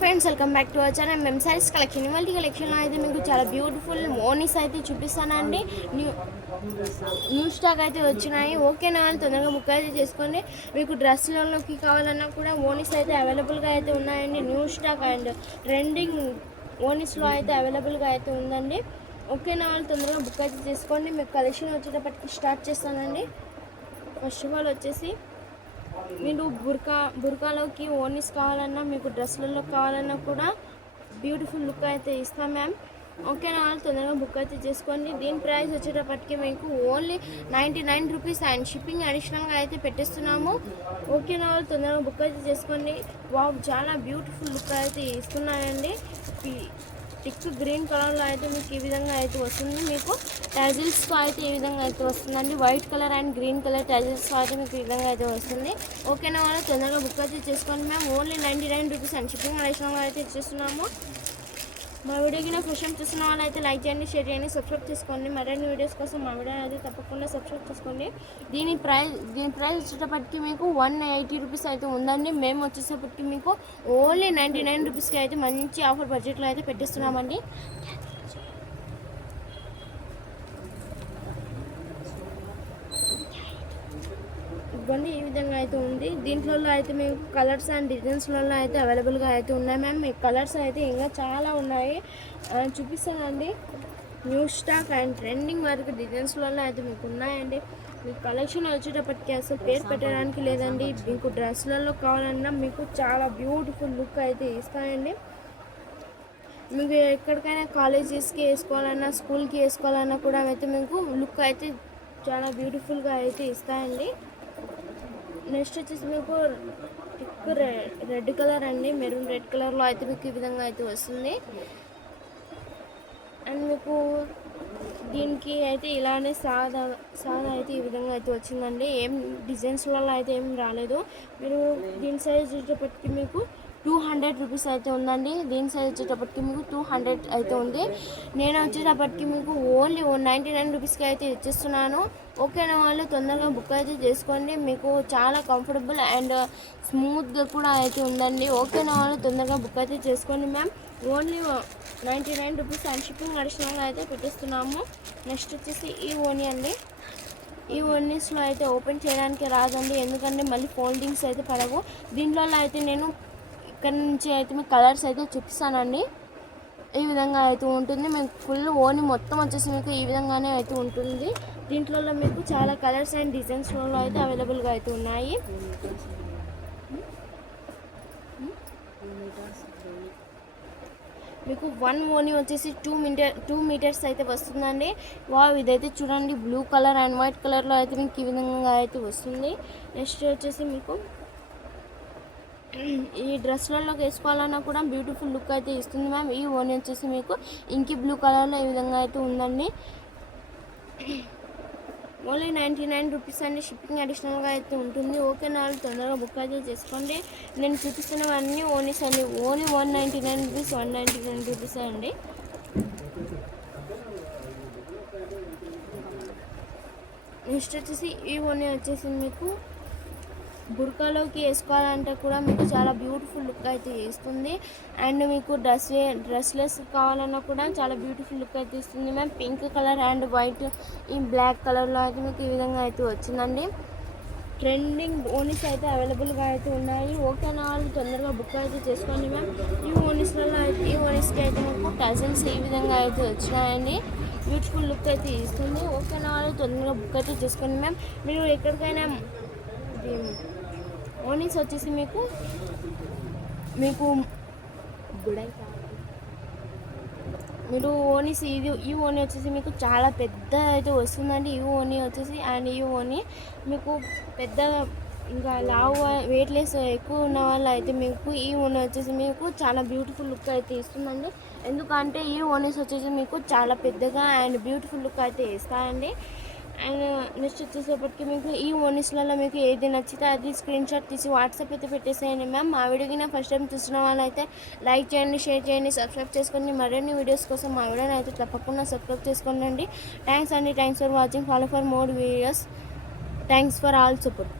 Friends, welcome back to our channel. మేము saris collection ఇవాళ కలెక్షన్లో అయితే మీకు చాలా బ్యూటిఫుల్ మోనీస్ అయితే చూపిస్తానండి. న్యూ స్టాక్ అయితే వచ్చినాయి. ఓకేనా అని తొందరగా బుక్ అయితే చేసుకోండి. మీకు డ్రెస్లలోకి కావాలన్నా కూడా మోనీస్ అయితే అవైలబుల్గా అయితే ఉన్నాయండి. న్యూ స్టాక్ అండ్ ట్రెండింగ్ మోనీస్లో అయితే అవైలబుల్గా అయితే ఉందండి. ఓకేనా అని తొందరగా బుక్ అయితే చేసుకోండి. మీకు కలెక్షన్ వచ్చేటప్పటికి స్టార్ట్ చేస్తానండి. ఫస్ట్ ఆఫ్ ఆల్ వచ్చేసి మీరు బుర్కాలోకి ఓనీస్ కావాలన్నా మీకు డ్రెస్లలో కావాలన్నా కూడా బ్యూటిఫుల్ లుక్ అయితే ఇస్తాం మ్యామ్. ఓకేనా తొందరగా బుక్ అయితే చేసుకోండి. దీని ప్రైస్ వచ్చేటప్పటికి మీకు ఓన్లీ 99 రూపీస్ అండ్ షిప్పింగ్ అడిషనల్గా అయితే పెట్టేస్తున్నాము. ఓకేనా తొందరగా బుక్ అయితే చేసుకోండి. వావ్, చాలా బ్యూటిఫుల్ లుక్ అయితే ఇస్తున్నాయండి. టిక్ గ్రీన్ కలర్లో అయితే మీకు ఈ విధంగా అయితే వస్తుంది. మీకు టాజిల్స్తో అయితే ఈ విధంగా అయితే వస్తుందండి. White colour and green colour టాజిల్స్తో అయితే మీకు ఈ విధంగా అయితే వస్తుంది. ఓకేనా వాళ్ళు తొందరగా బుక్ అయితే చేసుకోండి ma'am. Only 99 rupees and shipping అడిషనల్గా అయితే ఇచ్చేస్తున్నాము. మా వీడియోకి ఫస్ట్ టైం చూస్తున్న వాళ్ళు అయితే లైక్ చేయండి, షేర్ చేయండి, సబ్స్క్రైబ్ చేసుకోండి. మరిన్ని వీడియోస్ కోసం మా వీడియో అయితే తప్పకుండా సబ్స్క్రైబ్ చేసుకోండి. దీని ప్రైస్ వచ్చేటప్పటికి మీకు 180 రూపీస్ అయితే ఉందండి. మేము వచ్చేటప్పటికి మీకు ఓన్లీ 99 రూపీస్కి అయితే మంచి ఆఫర్ బడ్జెట్లో అయితే పెట్టిస్తున్నామండి. ఇవ్వండి, ఈ విధంగా అయితే ఉంది. దీంట్లో అయితే మీకు కలర్స్ అండ్ డిజైన్స్లలో అయితే అవైలబుల్గా అయితే ఉన్నాయి మ్యామ్. మీకు కలర్స్ అయితే ఇంకా చాలా ఉన్నాయి, చూపిస్తానండి. న్యూ స్టాక్ అండ్ ట్రెండింగ్ వరకు డిజైన్స్లలో అయితే మీకు ఉన్నాయండి. మీకు కలెక్షన్ వచ్చేటప్పటికి అసలు పేరు పెట్టడానికి లేదండి. మీకు డ్రెస్లలో కావాలన్నా మీకు చాలా బ్యూటిఫుల్ లుక్ అయితే ఇస్తాయండి. మీకు ఎక్కడికైనా కాలేజెస్కి వేసుకోవాలన్నా స్కూల్కి వేసుకోవాలన్నా కూడా అయితే మీకు లుక్ అయితే చాలా బ్యూటిఫుల్గా అయితే ఇస్తాయండి. నెక్స్ట్ వచ్చేసి మీకు టిక్ రెడ్ కలర్ అండి, మెరూన్ రెడ్ కలర్లో అయితే మీకు ఈ విధంగా అయితే వస్తుంది. అండ్ మీకు దీనికి అయితే ఇలానే సాదా అయితే ఈ విధంగా అయితే వచ్చిందండి. ఏం డిజైన్స్లలో అయితే ఏం రాలేదు. మీరు దీని సైజ్ వచ్చేటప్పటికి మీకు 200 రూపీస్ అయితే ఉందండి. దీని సైజ్ వచ్చేటప్పటికి మీకు 200 అయితే ఉంది. నేను వచ్చేటప్పటికి మీకు ఓన్లీ 199 రూపీస్కి అయితే ఇచ్చేస్తున్నాను. ఓకేనా వాళ్ళు తొందరగా బుక్ అయితే చేసుకోండి. మీకు చాలా కంఫర్టబుల్ అండ్ స్మూత్గా కూడా అయితే ఉందండి. ఓకేనా వాళ్ళు తొందరగా బుక్ అయితే చేసుకోండి ma'am. Only 99 rupees and shipping అడిషనల్గా అయితే పెట్టిస్తున్నాము. నెక్స్ట్ వచ్చేసి ఈ ఓనీ అండి. ఈ ఓనీస్లో అయితే ఓపెన్ చేయడానికి రాదండి, ఎందుకంటే మళ్ళీ ఫోల్డింగ్స్ అయితే పడవు. దీంట్లో అయితే నేను ఇక్కడ నుంచి అయితే మీకు కలర్స్ అయితే చూపిస్తానండి. ఈ విధంగా అయితే ఉంటుంది. మీకు ఫుల్ ఓని మొత్తం వచ్చేసి మీకు ఈ విధంగానే అయితే ఉంటుంది. దీంట్లో మీకు చాలా కలర్స్ అండ్ డిజైన్స్లో అయితే అవైలబుల్గా అయితే ఉన్నాయి. మీకు 1 ఓనీ వచ్చేసి 2 మీటర్స్ అయితే వస్తుందండి. వావ్, ఇదైతే చూడండి బ్లూ కలర్ అండ్ వైట్ కలర్లో అయితే మీకు ఈ విధంగా అయితే వస్తుంది. నెక్స్ట్ వచ్చేసి మీకు ఈ డ్రెస్లలోకి వేసుకోవాలన్నా కూడా బ్యూటిఫుల్ లుక్ అయితే ఇస్తుంది మ్యామ్. ఈ ఓనీ వచ్చేసి మీకు ఇంకి బ్లూ కలర్లో ఈ విధంగా అయితే ఉందండి. ఓన్లీ 99 రూపీస్ అండి, షిప్పింగ్ అడిషనల్గా అయితే ఉంటుంది. ఓకే నాలుగు తొందరగా బుక్ అయితే చేసుకోండి. నేను చూపిస్తున్నవన్నీ ఓనీస్ అండి. ఓన్లీ 199 రూపీస్ 199 రూపీస్ అండి. నెక్స్ట్ వచ్చేసి ఈ ఓనీ వచ్చేసి మీకు బుర్కాలోకి వేసుకోవాలంటే కూడా మీకు చాలా బ్యూటిఫుల్ లుక్ అయితే ఇస్తుంది. అండ్ మీకు డ్రెస్లెస్ కావాలన్నా కూడా చాలా బ్యూటిఫుల్ లుక్ అయితే ఇస్తుంది ma'am. Pink colour and white ఈ బ్లాక్ కలర్లో అయితే మీకు ఈ విధంగా అయితే వచ్చిందండి. ట్రెండింగ్ ఓనీస్ అయితే అవైలబుల్గా అయితే ఉన్నాయి. ఓకేనా వాళ్ళు తొందరగా బుక్ అయితే చేసుకోండి మ్యామ్. ఈ ఓనీస్కి అయితే మీకు టజల్స్ ఈ విధంగా అయితే వచ్చినాయండి. బ్యూటిఫుల్ లుక్ అయితే ఇస్తుంది. ఓకేనా వాళ్ళు తొందరగా బుక్ అయితే చేసుకోండి మ్యామ్. మీరు ఎక్కడికైనా ఓనీస్ వచ్చేసి మీకు మీరు ఓనీస్ ఈ ఓనీ వచ్చేసి మీకు చాలా పెద్ద అయితే వస్తుందండి. ఈ ఓనీ వచ్చేసి అండ్ ఈ ఓనీ మీకు పెద్ద ఇంకా లావు వెయిట్లెస్ ఎక్కువ ఉన్న వాళ్ళు అయితే మీకు ఈ ఓనీ వచ్చేసి మీకు చాలా బ్యూటిఫుల్ లుక్ అయితే ఇస్తుందండి. ఎందుకంటే ఈ ఓనీస్ వచ్చేసి మీకు చాలా పెద్దగా అండ్ బ్యూటిఫుల్ లుక్ అయితే ఇస్తాయండి. అండ్ నెక్స్ట్ వచ్చేసేపటికి మీకు ఈ ఓనీస్లలో మీకు ఏది నచ్చితే అది స్క్రీన్ షాట్ తీసి వాట్సాప్ అయితే పెట్టేసేయండి మ్యామ్. మా వీడియోకి ఫస్ట్ టైం చూసిన వాళ్ళైతే లైక్ చేయండి, షేర్ చేయండి, సబ్స్క్రైబ్ చేసుకోండి. మరిన్ని వీడియోస్ కోసం మా వీడియోని అయితే తప్పకుండా సబ్స్క్రైబ్ చేసుకోండి. థ్యాంక్స్ అండి. Thanks for watching. Follow for more videos. Thanks for all support.